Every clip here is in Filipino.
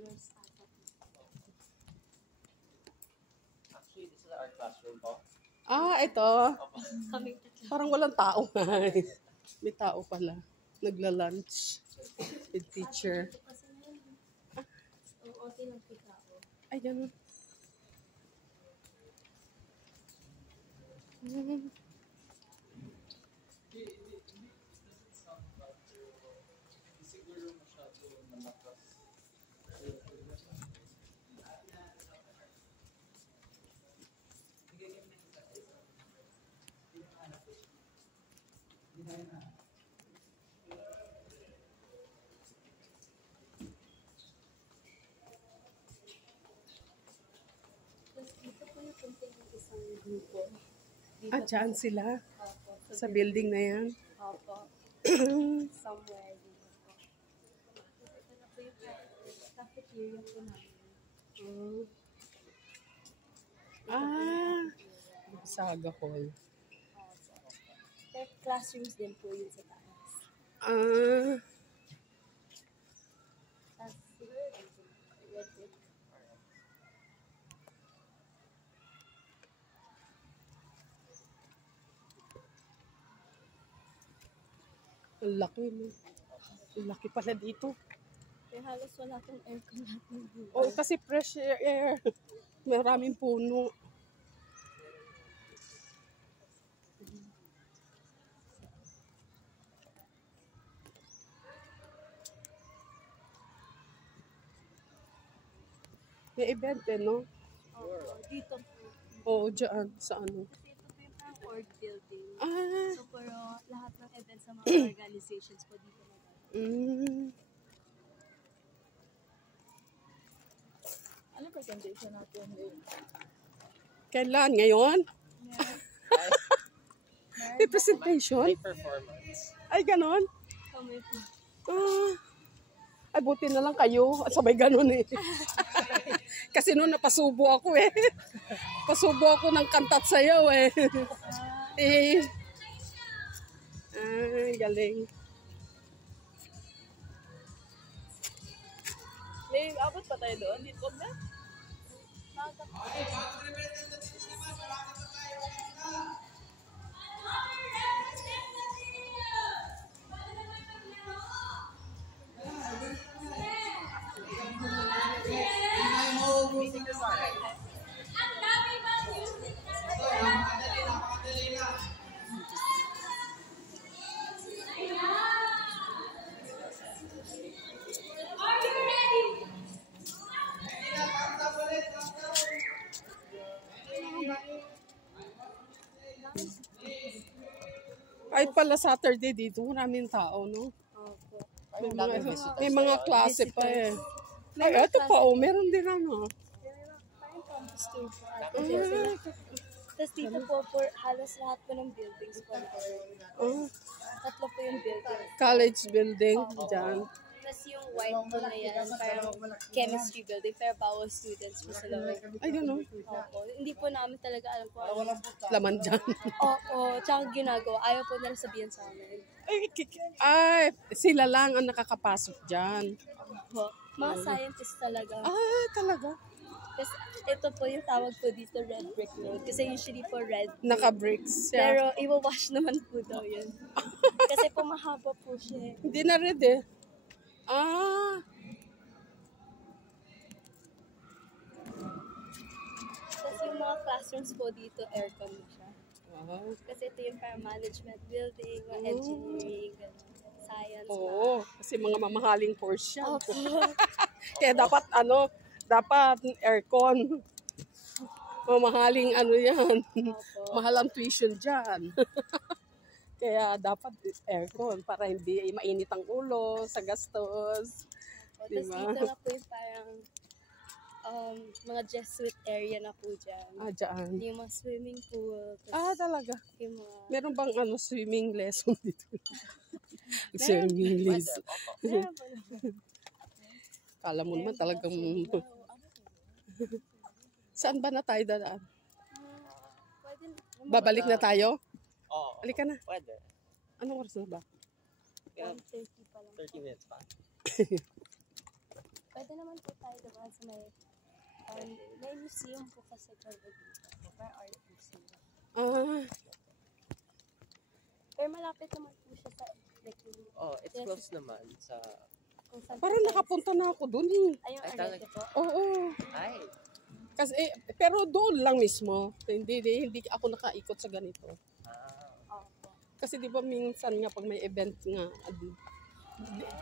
floors ata. Actually, this is our classroom po. Ah, ito. Kaming tatlo. Parang walang tao. May tao pala. Nagla-lunch with teacher. Ito kasi ngayon. Okay lang pitao. Ay, ganun. Siguro masyado malakas. Tapos dito po yung punta ng isang grupo. Dito Ah, dyan sila. Opo. Sa building na yan. Opo. Somewhere dito po. Ito na po yung cafeteria po namin. Ah, Saga Hall. Pero classrooms din po yun sa taas. Ah, Tapos siguro red brick. ang laki mo. Ang laki pala dito. Kaya halos wala pong aircon natin dito. Oh, kasi fresh air. Maraming puno. May event eh, no? Opo, dito po. Oo, dyan. Sa ano? Kasi ito po yung parang org building. Ah, So, pero lahat ng events sa mga organizations po dito na Ano presentation natin ngayon? kailan? Ngayon? May presentation? May performance. Ay, ganon? kami po. Ah, ay, buti na lang kayo. At sabay ganon eh. Kasi noon napasubo ako eh. Pasubo ako ng kantat sayaw eh. Eh. Ay, galing. May abot pa tayo doon? Dito ba? Kahit pala Saturday dito, maraming tao, no? Opo. May mga klase pa eh. Ay, ito pa oh, meron din ano. Parang campus tour po ata sila. Tapos dito po, halos lahat po ng buildings po. Oh, Tatlo po yung building. college building dyan. Tapos yung white po na yan, parang chemistry building, pero bawal students po sila. Ay, gano'n. Opo. Hindi po namin talaga alam po ano. Laman dyan. Oo, tsaka ginagawa. Ayaw po nila sabihin sa amin. Ay, sila lang ang nakakapasok dyan. Po. Mga scientists talaga. Ah, talaga? Kasi ito po yung tawag po dito, red brick road. Kasi usually po red. Naka-bricks siya. Pero iwawash naman po daw yun. Kasi po mahaba po siya. Hindi na red eh. Ah, Tapos yung mga classrooms po dito, aircon na siya. wow. Kasi ito yung para management building, mga engineering, ganun, science. Oo, kasi mga mamahaling course yan. Opo. Kaya dapat dapat aircon. Mamahaling ano yan. Opo. Mahal ang tuition dyan. Kaya dapat aircon para hindi mainit ang ulo sa gastos. Tapos Diba? dito na po yung parang mga Jesuit area na po dyan. Ah, dyan. Yung mga swimming pool. Ah, talaga. Yung mga... Meron bang swimming lesson dito? Swimming lesson. Meron po naman. Kala mo naman talagang... Saan ba na tayo dadaan? Pwede Babalik na tayo? Oo. Halika na. Pwede. Anong oras na ba? Kaya 1:30 pa lang. 30 minutes pa. Pwede naman po tayo diba sa may museum po kasi kami dito. May art museum. Ah, Pero malapit naman po siya sa like yung Oh, it's Yes. close naman sa... kung saan parang po tayo- nakapunta na ako dun eh. Ay, yung Ay, Arete po. Oo. Ay, Kasi, pero doon lang mismo. Hindi ako nakaikot sa ganito. Opo. Kasi di ba minsan nga pag may event nga,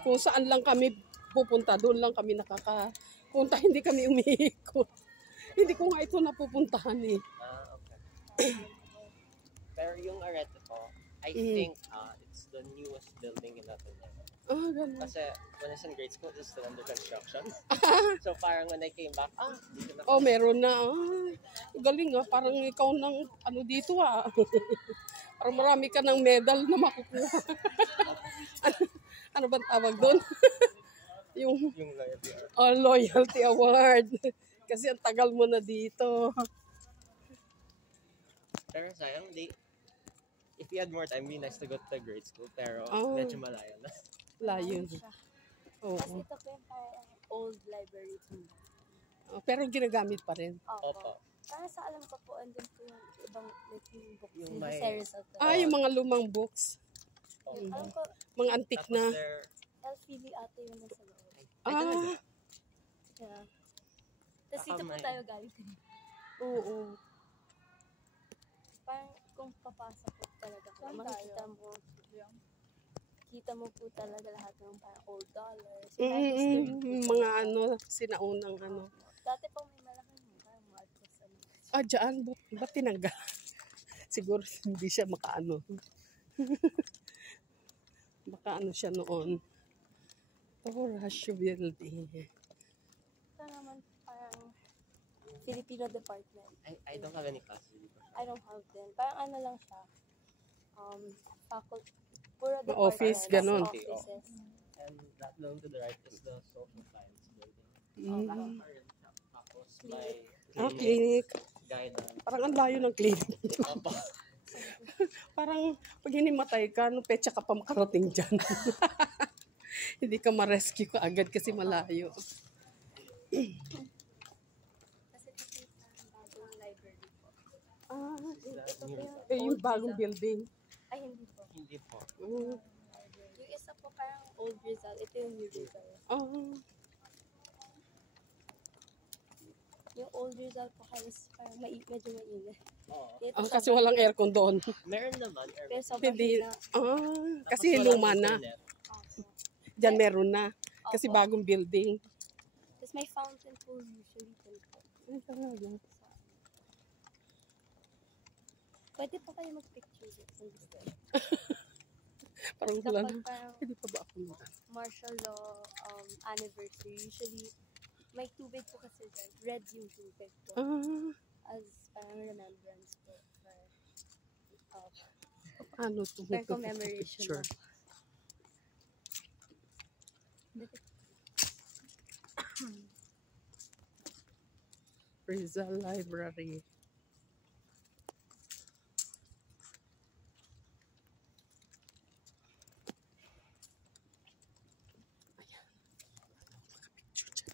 kung saan lang kami pupunta, doon lang kami nakakapunta, hindi kami umiikot. Hindi ko nga ito napupuntahan eh. okay. Pero yung Arete po, I Mm. think it's the newest building in Ateneo. Ah, ganun. Kasi when I was in grade school, it's still under construction. So parang when I came back, dito na Oh, meron na. Ah, galing ah. Parang ikaw ng ano dito ah. Parang marami ka ng medal na makukuha. Ano bang tawag doon? yung yung loyalty art. loyalty award. Kasi ang tagal mo na dito. Pero sayang, if you had more time, it'd be nice to go to the grade school. Pero Oh. medyo malayo na. Layo. Siya. Oo. Kasi ito po yung parang old library po. Oh, pero ginagamit pa rin. Opo. Para sa alam ko po, andun po yung ibang like yung book Yung ni may- Jose Rizal. Yung mga lumang books. Oh. Alam ko, Mga antik Tapos na. there, Elfili ate yung nasa loob. Ah, Yeah. Tapos Baka dito po may- tayo galing. oo. Parang kung papasok po talaga ko, Saan makikita tayo? mo, kita mo po talaga lahat ng parang old dollars. Parang history po Mga talaga. ano, sinaunang ano. Dati po may malaking parang Marcos ano. Ah, dyan. Ba't tinanggal? Siguro hindi siya makaano. Makaano siya noon. Horacio Building. Ito naman parang Filipino department. I don't have any classes dito. I don't have them. Parang ano lang siya. Faculty. Puro Office, departments, ganon. Offices. And that loan to the right is the social science building. Mm. Tapos may Clinic. guidance. Parang ang layo ng clinic. Opo. Parang pag hinimatay ka, no petsa ka pa makarating dyan. Hindi ka ma-rescue ka agad kasi malayo. Kasi ito po yung bagong library po. Ah, Ito po yung yung old bagong Rizal. building. Ay, hindi po. Hindi po. Mm. Yung isa po parang old Rizal. Ito yung new Rizal. Ah, Yung old Rizal po halos parang medyo mainit. Oo. Ito kasi walang aircon doon. Meron naman. Pero sobrang Hindi. hina. Kasi luma na. Opo. Diyan meron na. Kasi Opo. bagong building. Tapos may fountain po usually dun po. Ay, talaga. Pwede pa kayo mag-picture dito kung gusto. Parang wala Kapag na. parang Hindi pa ba ako na? martial law anniversary, usually may tubig po kasi dyan. Red yung tubig po. Ah, As parang remembrance po. ano to? For commemoration. Picture. Rizal Library.